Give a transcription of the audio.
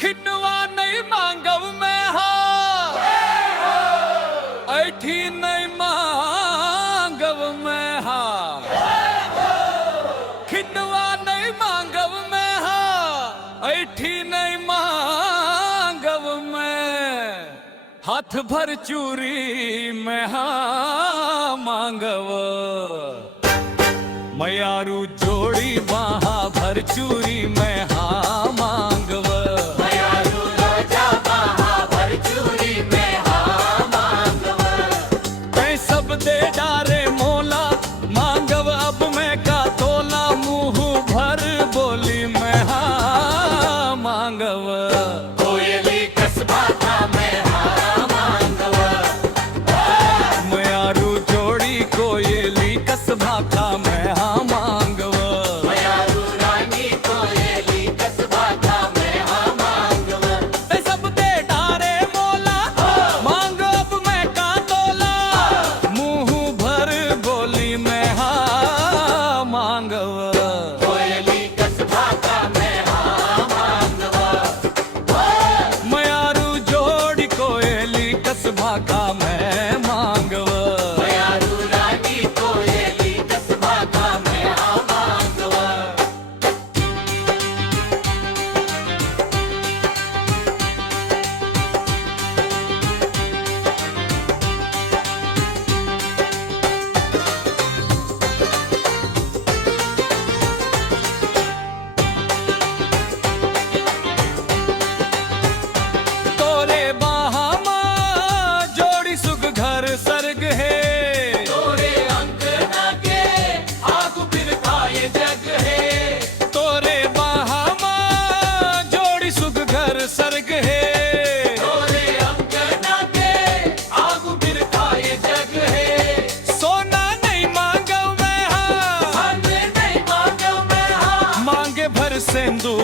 खिनवा नहीं मांगव मैं हा ऐठी नहीं मांगव मैं हा खिनवा नहीं मांगव मैं हा ऐठी नहीं मांगव मैं हाथ भर चूरी मैं हा मांगव मयारू जोड़ी बाहा भर चूरी मैं हा मांगव मयारू राजा बाहा भर चूरी मैं हा मांगव मैं सब दे डारे मोला मांगव अब मैं का तोला मुंह भर बोली मैं हा मांगव कोयली कसबा था मैं हा मांगव मयारू जोड़ी कोयली कसबा का मैं हा मांगव मयारू रानी कोयली कसबा था मैं हा मांगव मैं सब दे डारे मोला मांग अब मैं का तोला मुंह भर बोली मैं हा मांगव कोयली कसबा था मैं हा मांगव मयारू जोड़ी कोयली कसबा का मैं मांगव मयारू रानी कोयली कसबा था मैं हा मांगव तोरे बाहा मां जोड़ी सुख घर सर्ग है तोरे अंक ना के आगु बिरथा ये जग है तोरे बाहा मां जोड़ी सुख घर सर्ग है तोरे अंक ना के आगु बिरथा ये जग है सोना नहीं मांगव मैं हा हमने नहीं मांगव मैं हा मांगे भर सिंदूर